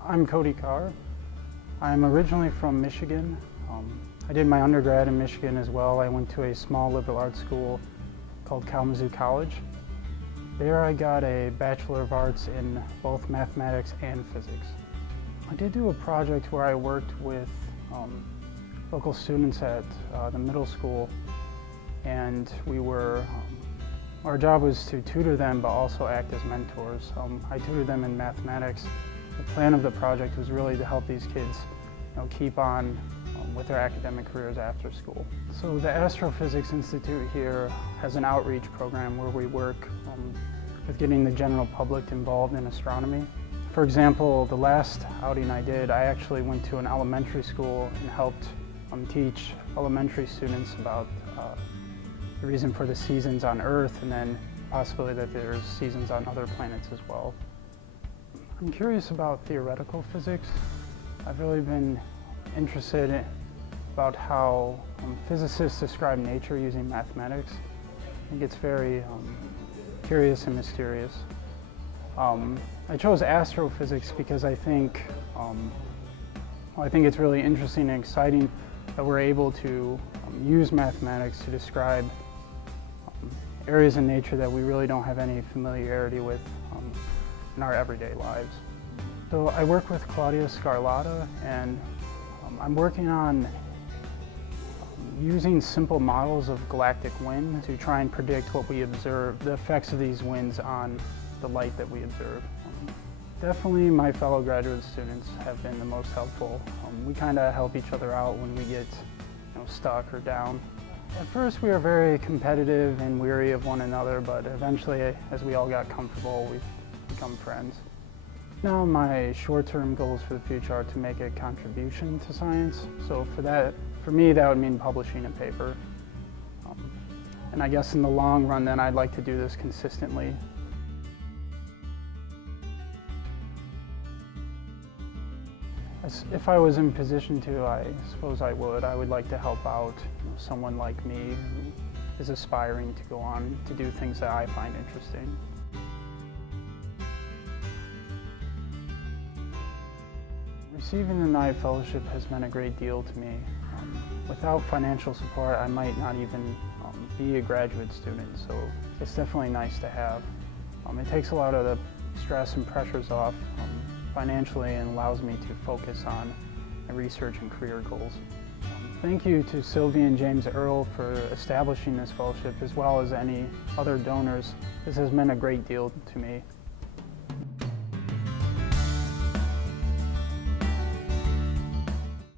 I'm Cody Carr. I'm originally from Michigan. I did my undergrad in Michigan as well. I went to a small liberal arts school called Kalamazoo College. There I got a Bachelor of Arts in both mathematics and physics. I did do a project where I worked with local students at the middle school, and our job was to tutor them but also act as mentors. I tutored them in mathematics. The plan of the project was really to help these kids keep on with their academic careers after school. So the Astrophysics Institute here has an outreach program where we work with getting the general public involved in astronomy. For example, the last outing I did, I actually went to an elementary school and helped teach elementary students about the reason for the seasons on Earth, and then possibly that there's seasons on other planets as well. I'm curious about theoretical physics. I've really been interested about how physicists describe nature using mathematics. I think it's very curious and mysterious. I chose astrophysics because I think it's really interesting and exciting that we're able to use mathematics to describe areas in nature that we really don't have any familiarity with in our everyday lives. So I work with Claudia Scarlatta, and I'm working on using simple models of galactic wind to try and predict what we observe, the effects of these winds on the light that we observe. Definitely my fellow graduate students have been the most helpful. We kind of help each other out when we get stuck or down. At first we were very competitive and weary of one another, but eventually, as we all got comfortable, we've become friends. Now my short-term goals for the future are to make a contribution to science. So for me, that would mean publishing a paper. And I guess in the long run then, I'd like to do this consistently. If I was in position to, I suppose I would like to help out someone like me who is aspiring to go on to do things that I find interesting. Receiving the Nye Fellowship has meant a great deal to me. Without financial support, I might not even be a graduate student, so it's definitely nice to have. It takes a lot of the stress and pressures off financially and allows me to focus on my research and career goals. Thank you to Sylvie and James Earle for establishing this fellowship, as well as any other donors. This has meant a great deal to me.